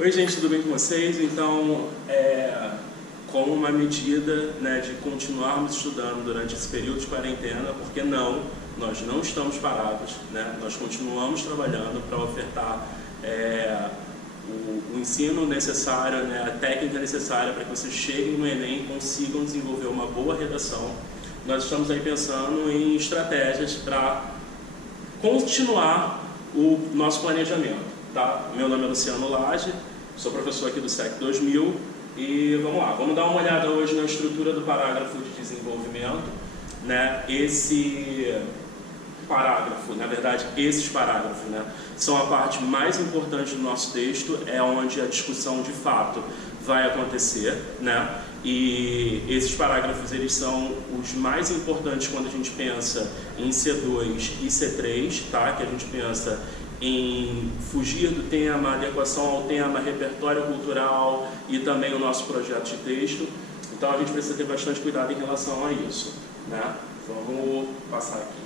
Oi gente, tudo bem com vocês? Então, como uma medida, né, de continuarmos estudando durante esse período de quarentena, porque não, nós não estamos parados, né? Nós continuamos trabalhando para ofertar o ensino necessário, né, a técnica necessária para que vocês cheguem no Enem e consigam desenvolver uma boa redação. Nós estamos aí pensando em estratégias para continuar o nosso planejamento, tá? Meu nome é Luciano Lage, sou professor aqui do SEC 2000 e vamos lá, vamos dar uma olhada hoje na estrutura do parágrafo de desenvolvimento, né? Esse parágrafo, na verdade, esses parágrafos, né, são a parte mais importante do nosso texto, é onde a discussão de fato vai acontecer, né? E esses parágrafos, eles são os mais importantes quando a gente pensa em C2 e C3, tá? Que a gente pensa em fugir do tema, adequação ao tema, repertório cultural e também o nosso projeto de texto. Então a gente precisa ter bastante cuidado em relação a isso, né? Vamos passar aqui.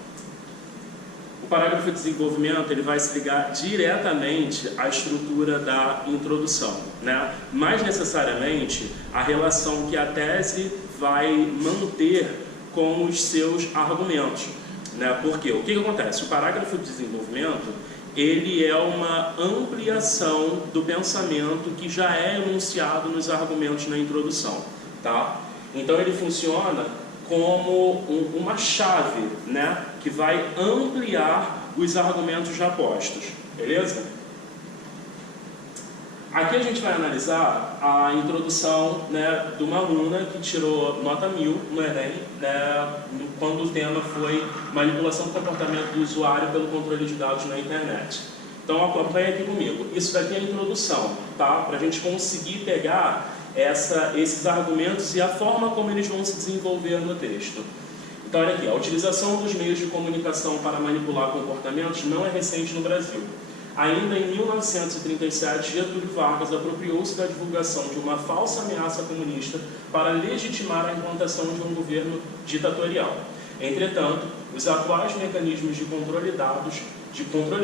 O parágrafo de desenvolvimento, ele vai se ligar diretamente à estrutura da introdução, né? Mais necessariamente a relação que a tese vai manter com os seus argumentos, né? Porque o que acontece? O parágrafo de desenvolvimento, ele é uma ampliação do pensamento que já é enunciado nos argumentos na introdução, tá? Então ele funciona como uma chave, né, que vai ampliar os argumentos já postos, beleza? Aqui a gente vai analisar a introdução, né, de uma aluna que tirou nota 1000 no Enem, né, quando o tema foi manipulação do comportamento do usuário pelo controle de dados na internet. Então acompanha aqui comigo. Isso daqui é a introdução, tá? Para a gente conseguir pegar esses argumentos e a forma como eles vão se desenvolver no texto. Então olha aqui, a utilização dos meios de comunicação para manipular comportamentos não é recente no Brasil. Ainda em 1937, Getúlio Vargas apropriou-se da divulgação de uma falsa ameaça comunista para legitimar a implantação de um governo ditatorial. Entretanto, os atuais mecanismos de controle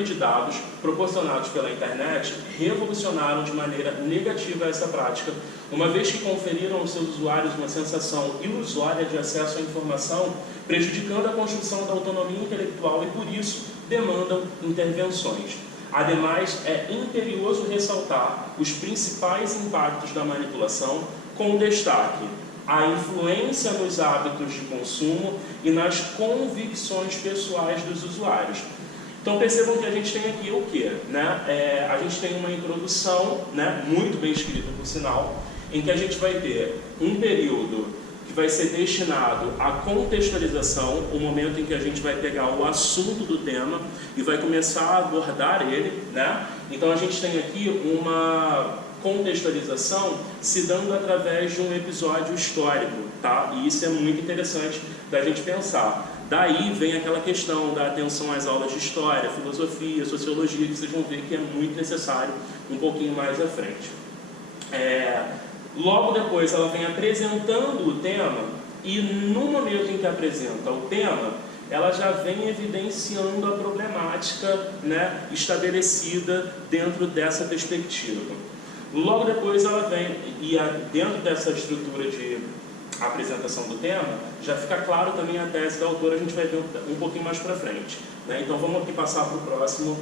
de dados proporcionados pela internet revolucionaram de maneira negativa essa prática, uma vez que conferiram aos seus usuários uma sensação ilusória de acesso à informação, prejudicando a construção da autonomia intelectual e, por isso, demandam intervenções. Ademais, é imperioso ressaltar os principais impactos da manipulação, com destaque a influência nos hábitos de consumo e nas convicções pessoais dos usuários. Então percebam que a gente tem aqui o quê? Né? A gente tem uma introdução, né, muito bem escrita por sinal, em que a gente vai ter um período que vai ser destinado à contextualização, o momento em que a gente vai pegar o assunto do tema e vai começar a abordar ele, né? Então a gente tem aqui uma contextualização se dando através de um episódio histórico, tá? E isso é muito interessante da gente pensar. Daí vem aquela questão da atenção às aulas de história, filosofia, sociologia, que vocês vão ver que é muito necessário um pouquinho mais à frente. Logo depois ela vem apresentando o tema e no momento em que apresenta o tema, ela já vem evidenciando a problemática, né, estabelecida dentro dessa perspectiva. Logo depois ela vem, e dentro dessa estrutura de apresentação do tema, já fica claro também a tese da autora, a gente vai ver um pouquinho mais para frente, né? Então vamos aqui passar para o próximo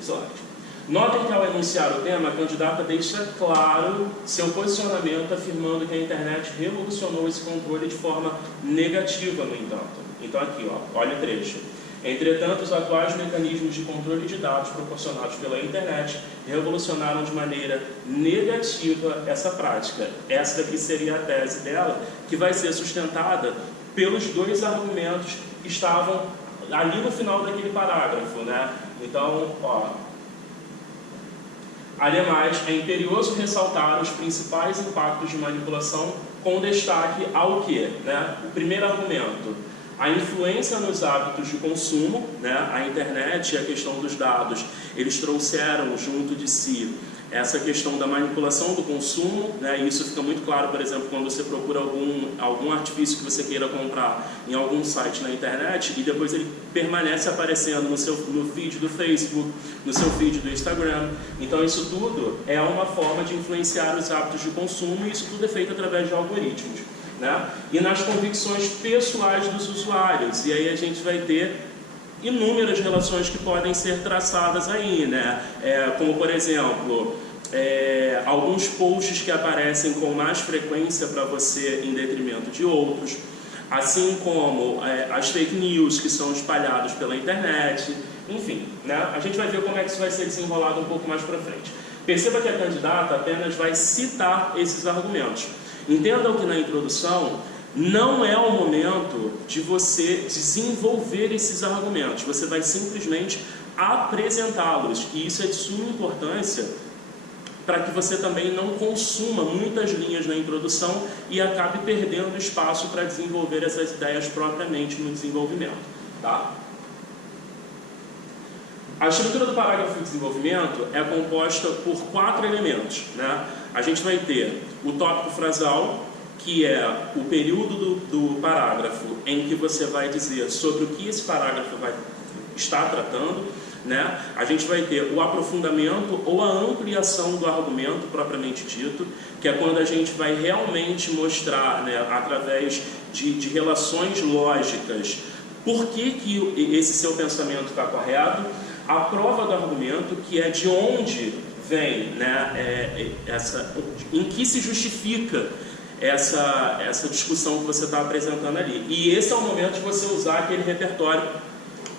slide. Notem que ao enunciar o tema, a candidata deixa claro seu posicionamento, afirmando que a internet revolucionou esse controle de forma negativa, no entanto. Então aqui, ó, olha o trecho. Entretanto, os atuais mecanismos de controle de dados proporcionados pela internet revolucionaram de maneira negativa essa prática. Essa daqui seria a tese dela, que vai ser sustentada pelos dois argumentos que estavam ali no final daquele parágrafo, né? Então, ó, ademais, é imperioso ressaltar os principais impactos de manipulação com destaque ao quê? Né? O primeiro argumento, a influência nos hábitos de consumo, né? A internet e a questão dos dados, eles trouxeram junto de si essa questão da manipulação do consumo, né? Isso fica muito claro, por exemplo, quando você procura algum artifício que você queira comprar em algum site na internet e depois ele permanece aparecendo no feed do Facebook, no seu feed do Instagram. Então isso tudo é uma forma de influenciar os hábitos de consumo, e isso tudo é feito através de algoritmos, né? E nas convicções pessoais dos usuários, e aí a gente vai ter inúmeras relações que podem ser traçadas aí, né? Como por exemplo, alguns posts que aparecem com mais frequência para você em detrimento de outros, assim como as fake news que são espalhadas pela internet, enfim, né? A gente vai ver como é que isso vai ser desenrolado um pouco mais para frente. Perceba que a candidata apenas vai citar esses argumentos. Entendam que na introdução não é o momento de você desenvolver esses argumentos, você vai simplesmente apresentá-los, e isso é de suma importância para que você também não consuma muitas linhas na introdução e acabe perdendo espaço para desenvolver essas ideias propriamente no desenvolvimento, tá? A estrutura do parágrafo de desenvolvimento é composta por 4 elementos, né? A gente vai ter o tópico frasal, que é o período do parágrafo em que você vai dizer sobre o que esse parágrafo vai estar tratando, né? A gente vai ter o aprofundamento ou a ampliação do argumento propriamente dito, que é quando a gente vai realmente mostrar, né, através de relações lógicas, por que esse seu pensamento está correto. A prova do argumento, que é de onde vem, né, em que se justifica essa discussão que você está apresentando ali. E esse é o momento de você usar aquele repertório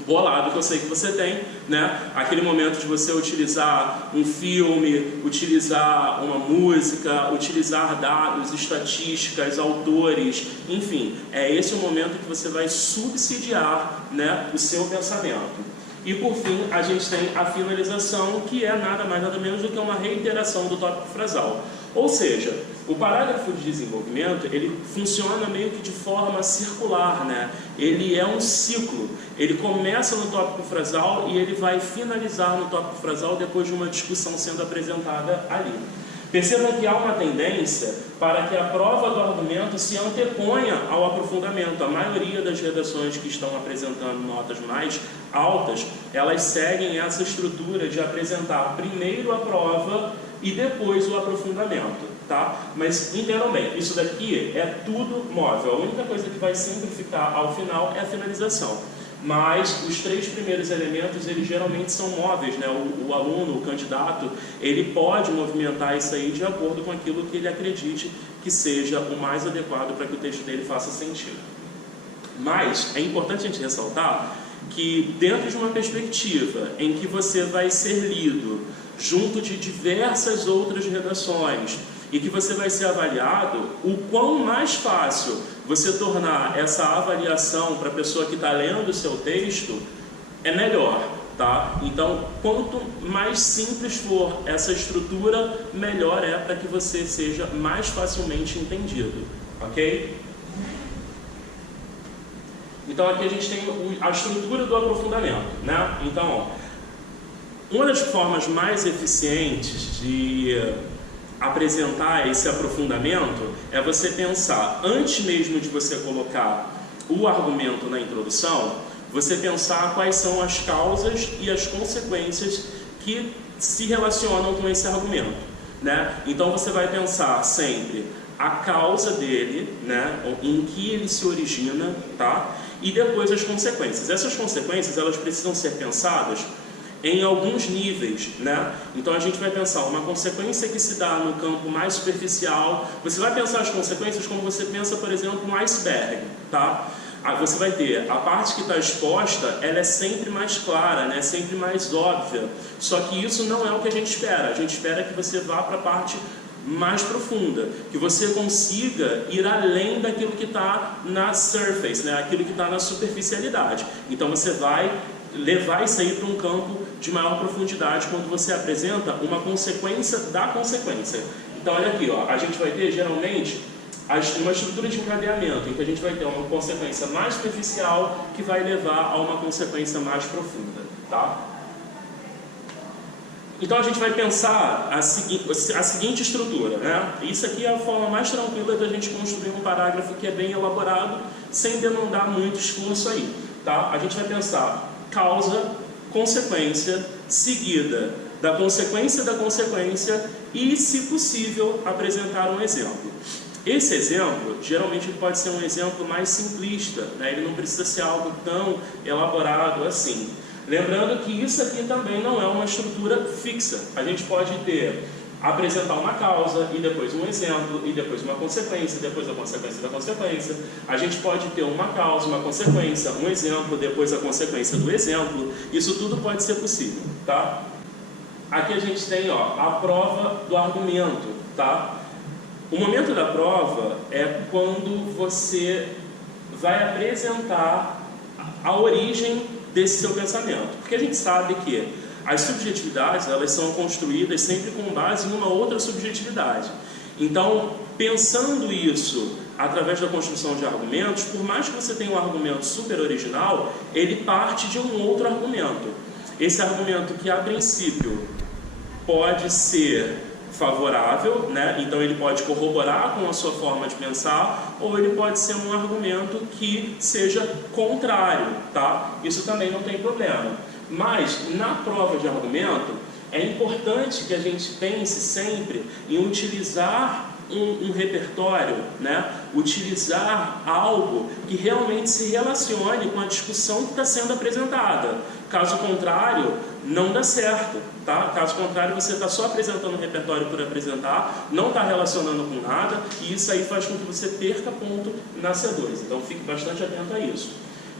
bolado que eu sei que você tem, né? Aquele momento de você utilizar um filme, utilizar uma música, utilizar dados, estatísticas, autores, enfim, é esse o momento que você vai subsidiar, né, o seu pensamento. E por fim, a gente tem a finalização, que é nada mais nada menos do que uma reiteração do tópico frasal. Ou seja, o parágrafo de desenvolvimento, ele funciona meio que de forma circular, né? Ele é um ciclo. Ele começa no tópico frasal e ele vai finalizar no tópico frasal depois de uma discussão sendo apresentada ali. Percebam que há uma tendência para que a prova do argumento se anteponha ao aprofundamento. A maioria das redações que estão apresentando notas mais altas, elas seguem essa estrutura de apresentar primeiro a prova e depois o aprofundamento, tá? Mas entendam bem, isso daqui é tudo móvel. A única coisa que vai sempre ficar ao final é a finalização. Mas os 3 primeiros elementos, eles geralmente são móveis, né? O aluno, o candidato, ele pode movimentar isso aí de acordo com aquilo que ele acredite que seja o mais adequado para que o texto dele faça sentido. Mas é importante a gente ressaltar que dentro de uma perspectiva em que você vai ser lido junto de diversas outras redações e que você vai ser avaliado, o quão mais fácil você tornar essa avaliação para a pessoa que está lendo o seu texto é melhor, tá? Então, quanto mais simples for essa estrutura, melhor é para que você seja mais facilmente entendido, ok? Então aqui a gente tem a estrutura do aprofundamento, né? Então, uma das formas mais eficientes de apresentar esse aprofundamento é você pensar, antes mesmo de você colocar o argumento na introdução, você pensar quais são as causas e as consequências que se relacionam com esse argumento, né? Então você vai pensar sempre a causa dele, né? Em que ele se origina, tá? E depois as consequências. Essas consequências, elas precisam ser pensadas em alguns níveis, né? Então a gente vai pensar uma consequência que se dá no campo mais superficial. Você vai pensar as consequências como você pensa, por exemplo, no iceberg, tá? Você vai ter a parte que está exposta, ela é sempre mais clara, né? Sempre mais óbvia. Só que isso não é o que a gente espera. A gente espera que você vá para a parte mais profunda, que você consiga ir além daquilo que está na surface, né? Aquilo que está na superficialidade. Então você vai levar isso aí para um campo de maior profundidade quando você apresenta uma consequência da consequência. Então olha aqui, ó, a gente vai ter geralmente uma estrutura de encadeamento em que a gente vai ter uma consequência mais superficial que vai levar a uma consequência mais profunda, tá? Então a gente vai pensar a seguinte estrutura, né? Isso aqui é a forma mais tranquila da gente construir um parágrafo que é bem elaborado, sem demandar muito esforço aí, tá? A gente vai pensar causa, consequência, seguida da consequência e, se possível, apresentar um exemplo. Esse exemplo, geralmente, pode ser um exemplo mais simplista, né? Ele não precisa ser algo tão elaborado assim. Lembrando que isso aqui também não é uma estrutura fixa. A gente pode apresentar uma causa, e depois um exemplo, e depois uma consequência, depois a consequência da consequência. A gente pode ter uma causa, uma consequência, um exemplo, depois a consequência do exemplo. Isso tudo pode ser possível, tá? Aqui a gente tem, ó, a prova do argumento, tá? O momento da prova é quando você vai apresentar a origem desse seu pensamento. Porque a gente sabe que as subjetividades, elas são construídas sempre com base em uma outra subjetividade. Então, pensando isso através da construção de argumentos, por mais que você tenha um argumento super original, ele parte de um outro argumento. Esse argumento que, a princípio, pode ser favorável, né? Então ele pode corroborar com a sua forma de pensar, ou ele pode ser um argumento que seja contrário, tá? Isso também não tem problema. Mas na prova de argumento é importante que a gente pense sempre em utilizar um repertório, né? Utilizar algo que realmente se relacione com a discussão que está sendo apresentada. Caso contrário, não dá certo, tá? Caso contrário, você está só apresentando um repertório por apresentar, não está relacionando com nada, e isso aí faz com que você perca ponto na C2. Então fique bastante atento a isso.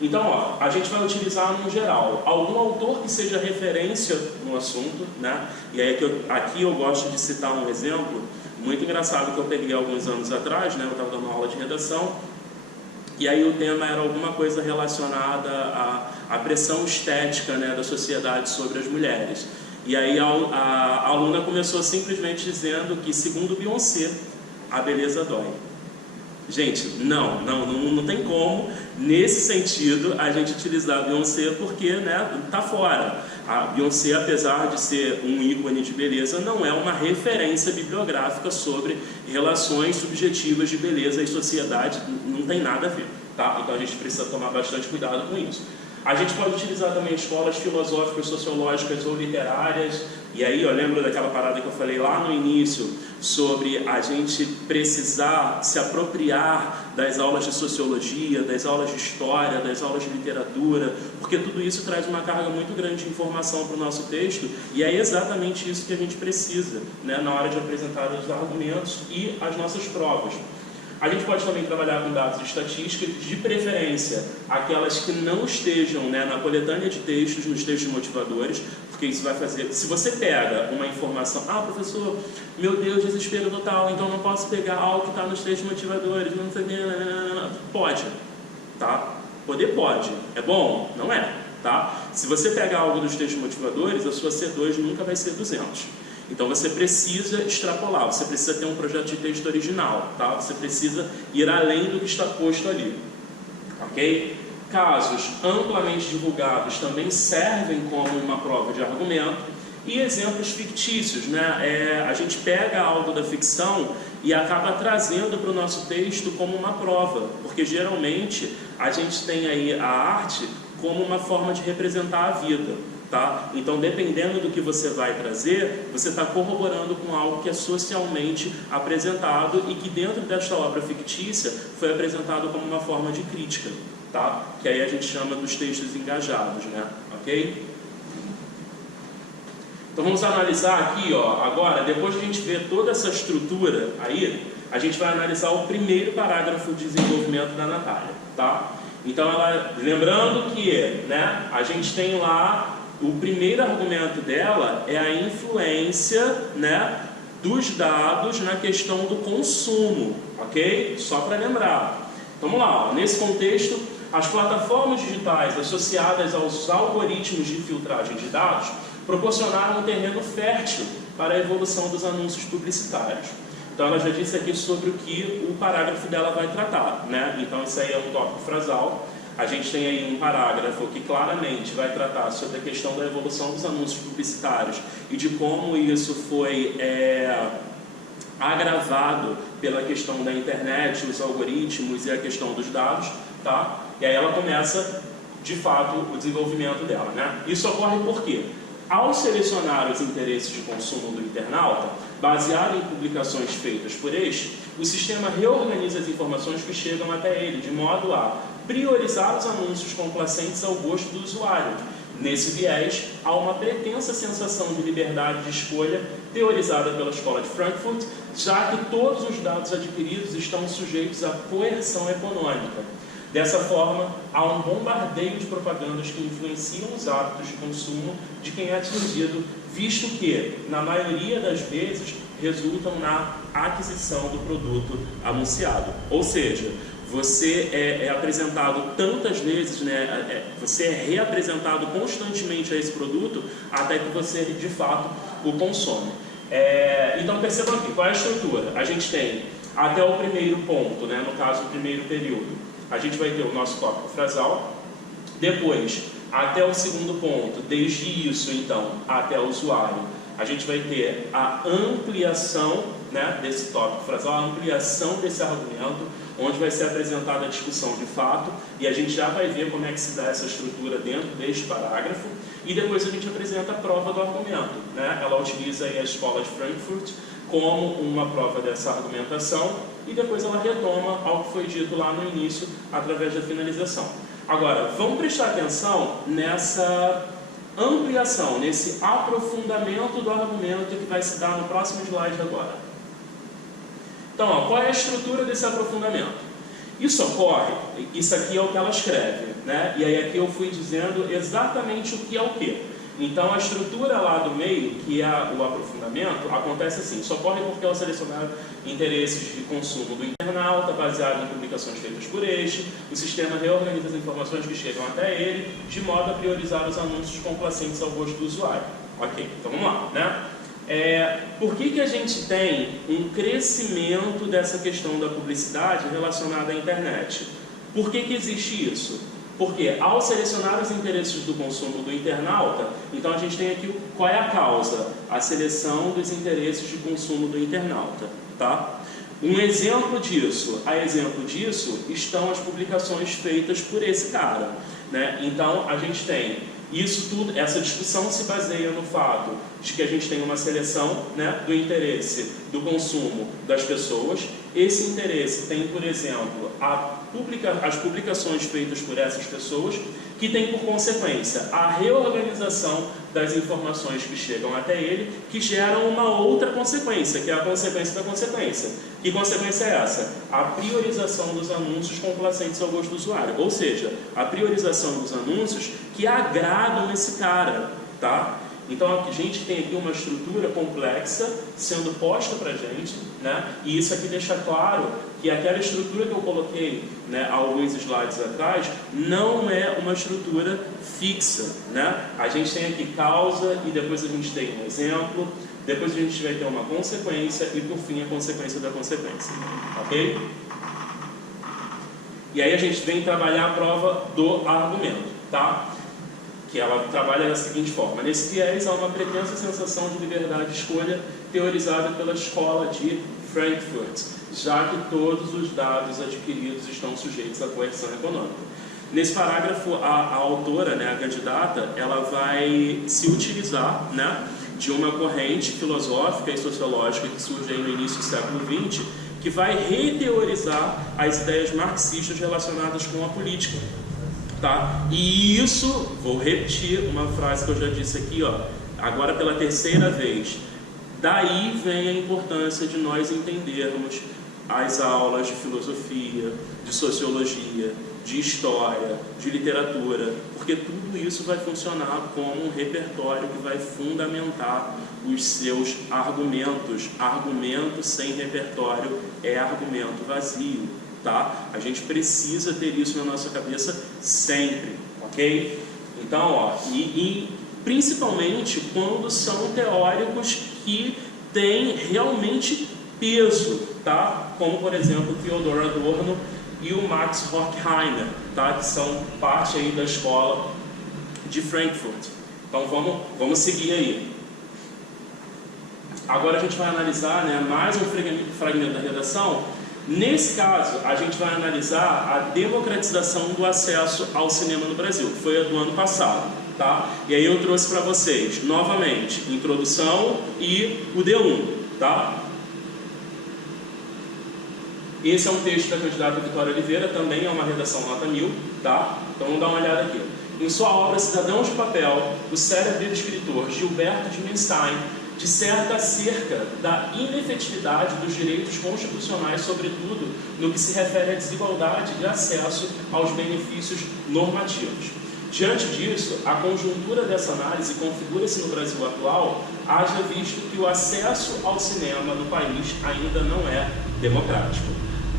Então, ó, a gente vai utilizar no geral algum autor que seja referência no assunto, né? E aí aqui eu gosto de citar um exemplo muito engraçado que eu peguei alguns anos atrás, né? Eu estava dando uma aula de redação, e aí o tema era alguma coisa relacionada à pressão estética, né, da sociedade sobre as mulheres. E aí a aluna começou simplesmente dizendo que, segundo Beyoncé, a beleza dói. Gente, não tem como, nesse sentido, a gente utilizar a Beyoncé porque, né, tá fora. A Beyoncé, apesar de ser um ícone de beleza, não é uma referência bibliográfica sobre relações subjetivas de beleza e sociedade, não tem nada a ver, tá? Então a gente precisa tomar bastante cuidado com isso. A gente pode utilizar também escolas filosóficas, sociológicas ou literárias. E aí, eu lembro daquela parada que eu falei lá no início, sobre a gente precisar se apropriar das aulas de sociologia, das aulas de história, das aulas de literatura, porque tudo isso traz uma carga muito grande de informação para o nosso texto, e é exatamente isso que a gente precisa, né, na hora de apresentar os argumentos e as nossas provas. A gente pode também trabalhar com dados de estatística, de preferência aquelas que não estejam, né, na coletânea de textos, nos textos motivadores, porque isso vai fazer... Se você pega uma informação, professor, meu Deus, desespero total, então não posso pegar algo que está nos textos motivadores, não sei, pode, tá? Poder pode, é bom? Não é, tá? Se você pegar algo dos textos motivadores, a sua C2 nunca vai ser 200. Então você precisa extrapolar, você precisa ter um projeto de texto original, tá? Você precisa ir além do que está posto ali, ok? Casos amplamente divulgados também servem como uma prova de argumento, e exemplos fictícios, né? A gente pega algo da ficção e acaba trazendo para o nosso texto como uma prova, porque geralmente a gente tem aí a arte como uma forma de representar a vida. Tá? Então, dependendo do que você vai trazer, você está corroborando com algo que é socialmente apresentado e que dentro desta obra fictícia foi apresentado como uma forma de crítica, tá? Que aí a gente chama dos textos engajados, né? Ok? Então vamos analisar aqui, ó, agora, depois que a gente vê toda essa estrutura aí, a gente vai analisar o primeiro parágrafo de desenvolvimento da Natália, tá? Então, lembrando que, né, a gente tem lá o primeiro argumento dela é a influência, né, dos dados na questão do consumo, ok? Só para lembrar. Então, vamos lá, ó. Nesse contexto, as plataformas digitais associadas aos algoritmos de filtragem de dados proporcionaram um terreno fértil para a evolução dos anúncios publicitários. Então, ela já disse aqui sobre o que o parágrafo dela vai tratar, né? Então, isso aí é um tópico frasal. A gente tem aí um parágrafo que claramente vai tratar sobre a questão da evolução dos anúncios publicitários e de como isso foi agravado pela questão da internet, os algoritmos e a questão dos dados, tá? E aí ela começa, de fato, o desenvolvimento dela, né? Isso ocorre por quê? Ao selecionar os interesses de consumo do internauta, baseado em publicações feitas por este, o sistema reorganiza as informações que chegam até ele, de modo a priorizar os anúncios complacentes ao gosto do usuário. Nesse viés, há uma pretensa sensação de liberdade de escolha teorizada pela Escola de Frankfurt, já que todos os dados adquiridos estão sujeitos à coerção econômica. Dessa forma, há um bombardeio de propagandas que influenciam os hábitos de consumo de quem é atingido, visto que, na maioria das vezes, resultam na aquisição do produto anunciado. Ou seja, você é apresentado tantas vezes, né, você é reapresentado constantemente a esse produto até que você, de fato, o consome. Então, percebam aqui, qual é a estrutura? A gente tem até o primeiro ponto, né, no caso, o primeiro período. A gente vai ter o nosso tópico frasal. Depois, até o segundo ponto, desde isso, então, até o usuário, a gente vai ter a ampliação, né, desse tópico frasal, a ampliação desse argumento, onde vai ser apresentada a discussão de fato, e a gente já vai ver como é que se dá essa estrutura dentro deste parágrafo, e depois a gente apresenta a prova do argumento, né? Ela utiliza aí a Escola de Frankfurt como uma prova dessa argumentação, e depois ela retoma ao que foi dito lá no início, através da finalização. Agora, vamos prestar atenção nessa ampliação, nesse aprofundamento do argumento que vai se dar no próximo slide agora. Então, ó, qual é a estrutura desse aprofundamento? Isso ocorre, isso aqui é o que ela escreve, né? E aí aqui eu fui dizendo exatamente o que é o quê. Então, a estrutura lá do meio, que é o aprofundamento, acontece assim: isso ocorre porque ao selecionar interesses de consumo do internauta, baseado em publicações feitas por este, o sistema reorganiza as informações que chegam até ele, de modo a priorizar os anúncios complacentes ao gosto do usuário. Ok, então vamos lá, né? Por que a gente tem um crescimento dessa questão da publicidade relacionada à internet? Por que existe isso? Porque ao selecionar os interesses do consumo do internauta, então a gente tem aqui qual é a causa? A seleção dos interesses de consumo do internauta, tá? Um exemplo disso, estão as publicações feitas por esse cara, né? Então a gente tem isso tudo, essa discussão se baseia no fato de que a gente tem uma seleção, né, do interesse do consumo das pessoas. Esse interesse tem, por exemplo, as publicações feitas por essas pessoas, que tem por consequência a reorganização das informações que chegam até ele, que geram uma outra consequência, que é a consequência da consequência. Que consequência é essa? A priorização dos anúncios complacentes ao gosto do usuário, ou seja, a priorização dos anúncios que agradam esse cara, tá? Então a gente tem aqui uma estrutura complexa sendo posta para a gente, né? E isso aqui deixa claro que aquela estrutura que eu coloquei, né, alguns slides atrás, não é uma estrutura fixa, né? A gente tem aqui causa e depois a gente tem um exemplo, depois a gente vai ter uma consequência e por fim a consequência da consequência, ok? E aí a gente vem trabalhar a prova do argumento, tá? Que ela trabalha da seguinte forma: nesse viés há uma pretensa sensação de liberdade de escolha teorizada pela Escola de Frankfurt, já que todos os dados adquiridos estão sujeitos à coerção econômica. Nesse parágrafo, a autora, né, a candidata, ela vai se utilizar, né, de uma corrente filosófica e sociológica que surge aí no início do século XX, que vai reteorizar as ideias marxistas relacionadas com a política. Tá? E isso, vou repetir uma frase que eu já disse aqui, ó, agora pela terceira vez. Daí vem a importância de nós entendermos as aulas de filosofia, de sociologia, de história, de literatura, porque tudo isso vai funcionar como um repertório que vai fundamentar os seus argumentos. Argumento sem repertório é argumento vazio. Tá? A gente precisa ter isso na nossa cabeça sempre, ok? Então, ó, e principalmente quando são teóricos que têm realmente peso, tá? Como, por exemplo, Theodor Adorno e o Max Horkheimer, tá? Que são parte aí da escola de Frankfurt. Então vamos seguir aí. Agora a gente vai analisar, né, mais um fragmento da redação. Nesse caso, a gente vai analisar a democratização do acesso ao cinema no Brasil, que foi a do ano passado, tá? E aí eu trouxe para vocês, novamente, introdução e o D1, tá? Esse é um texto da candidata Vitória Oliveira, também é uma redação nota 1000, tá? Então vamos dar uma olhada aqui. Em sua obra Cidadãos de Papel, o célebre escritor Gilberto Dimenstein disserta acerca da inefetividade dos direitos constitucionais, sobretudo no que se refere à desigualdade de acesso aos benefícios normativos. Diante disso, a conjuntura dessa análise configura-se no Brasil atual, haja visto que o acesso ao cinema no país ainda não é democrático.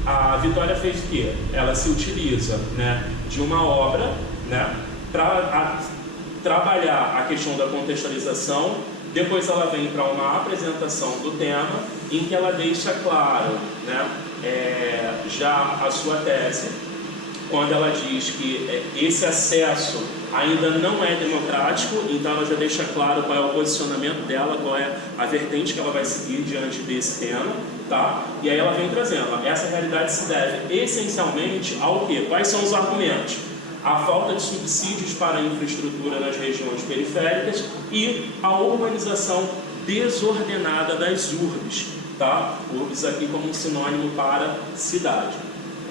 A Vitória fez o quê? Ela se utiliza, né, de uma obra, né, para trabalhar a questão da contextualização. Depois ela vem para uma apresentação do tema, em que ela deixa claro, né, já a sua tese, quando ela diz que esse acesso ainda não é democrático, então ela já deixa claro qual é o posicionamento dela, qual é a vertente que ela vai seguir diante desse tema, tá? E aí ela vem trazendo, essa realidade se deve essencialmente ao quê? Quais são os argumentos? A falta de subsídios para a infraestrutura nas regiões periféricas e a urbanização desordenada das urbes, tá? Urbes aqui como um sinônimo para cidade.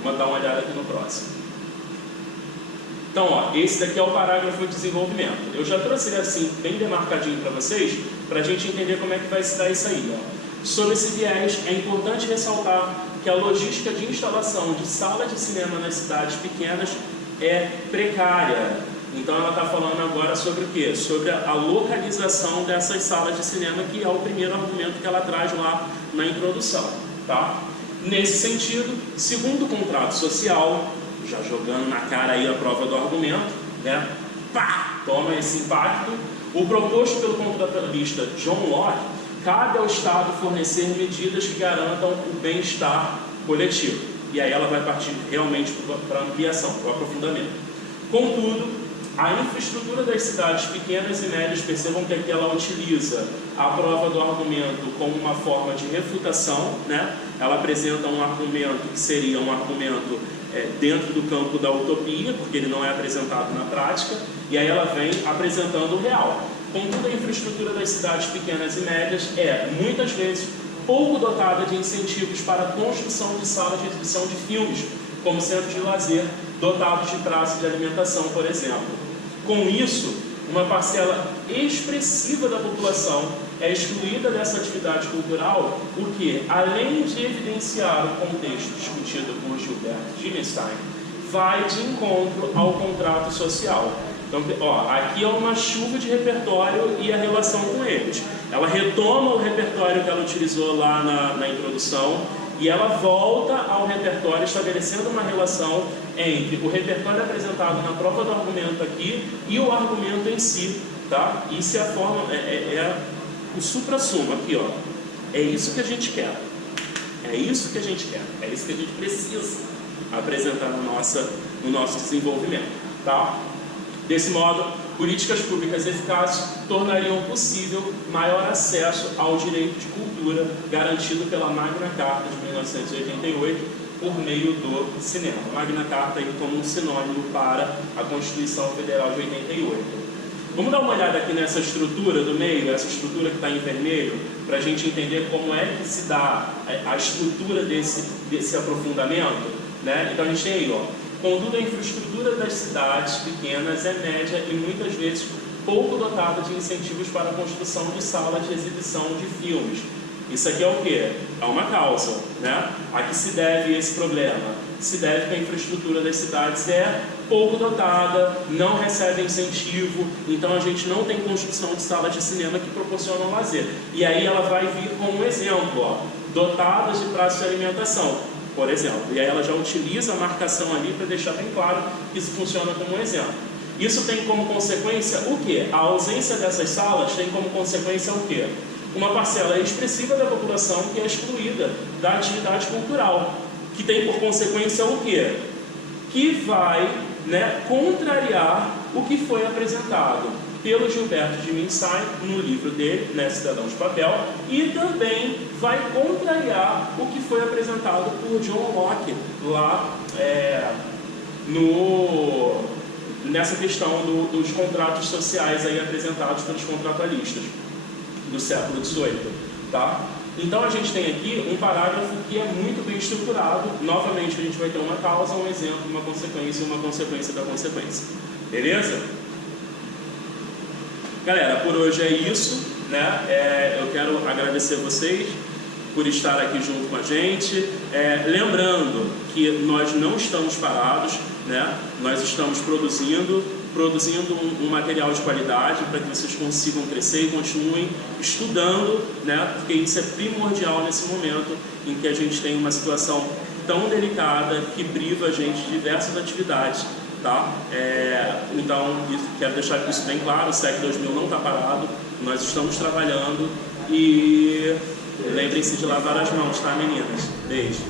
Vamos dar uma olhada aqui no próximo. Então, ó, esse daqui é o parágrafo de desenvolvimento. Eu já trouxe ele assim, bem demarcadinho para vocês, para a gente entender como é que vai se dar isso aí, ó. Sobre esse viés, é importante ressaltar que a logística de instalação de salas de cinema nas cidades pequenas é precária. Então ela está falando agora sobre o quê? Sobre a localização dessas salas de cinema, que é o primeiro argumento que ela traz lá na introdução, tá? Nesse sentido, segundo o contrato social, já jogando na cara aí a prova do argumento, né? Pá! Toma esse impacto. O proposto pelo contratualista John Locke, cabe ao Estado fornecer medidas que garantam o bem-estar coletivo. E aí ela vai partir realmente para a ampliação, para o aprofundamento. Contudo, a infraestrutura das cidades pequenas e médias, percebam que aqui ela utiliza a prova do argumento como uma forma de refutação, né? Ela apresenta um argumento que seria um argumento dentro do campo da utopia, porque ele não é apresentado na prática, e aí ela vem apresentando o real. Contudo, a infraestrutura das cidades pequenas e médias é, muitas vezes, pouco dotada de incentivos para a construção de salas de exibição de filmes, como centros de lazer, dotados de praça de alimentação, por exemplo. Com isso, uma parcela expressiva da população é excluída dessa atividade cultural, o que, além de evidenciar o contexto discutido por Gilberto Dimenstein, vai de encontro ao contrato social. Então, ó, aqui é uma chuva de repertório e a relação com eles. Ela retoma o repertório que ela utilizou lá na introdução e ela volta ao repertório, estabelecendo uma relação entre o repertório apresentado na prova do argumento aqui e o argumento em si, tá? Isso é a forma, o supra-sumo aqui, ó. É isso que a gente quer. É isso que a gente quer. É isso que a gente precisa apresentar no nosso desenvolvimento, tá? Desse modo, políticas públicas eficazes tornariam possível maior acesso ao direito de cultura garantido pela Magna Carta de 1988 por meio do cinema. Magna Carta aí como um sinônimo para a Constituição Federal de 88. Vamos dar uma olhada aqui nessa estrutura do meio, essa estrutura que está em vermelho, para a gente entender como é que se dá a estrutura desse aprofundamento, né? Então a gente tem aí, ó. Contudo, a infraestrutura das cidades pequenas é média e muitas vezes pouco dotada de incentivos para a construção de salas de exibição de filmes. Isso aqui é o quê? É uma causa, né? A que se deve esse problema? Se deve que a infraestrutura das cidades é pouco dotada, não recebe incentivo, então a gente não tem construção de salas de cinema que proporcionam lazer. E aí ela vai vir como um exemplo, ó, dotadas de praças de alimentação, por exemplo, e aí ela já utiliza a marcação ali para deixar bem claro que isso funciona como um exemplo. Isso tem como consequência o quê? A ausência dessas salas tem como consequência o quê? Uma parcela expressiva da população que é excluída da atividade cultural. que tem por consequência o quê? Que vai, né, contrariar o que foi apresentado pelo Gilberto de Minstein no livro dele, né, Cidadão de Papel, e também vai contrariar o que foi apresentado por John Locke lá nessa questão dos contratos sociais aí apresentados pelos contratualistas do século XVIII, tá? Então a gente tem aqui um parágrafo que é muito bem estruturado. Novamente a gente vai ter uma causa, um exemplo, uma consequência e uma consequência da consequência. Beleza? Galera, por hoje é isso, né? Eu quero agradecer vocês por estar aqui junto com a gente. Lembrando que nós não estamos parados, né? Nós estamos produzindo um material de qualidade para que vocês consigam crescer e continuem estudando, né? Porque isso é primordial nesse momento em que a gente tem uma situação tão delicada que priva a gente de diversas atividades, tá? Então, quero deixar isso bem claro, o SEC 2000 não está parado, nós estamos trabalhando e lembrem-se de lavar as mãos, tá, meninas? Beijo!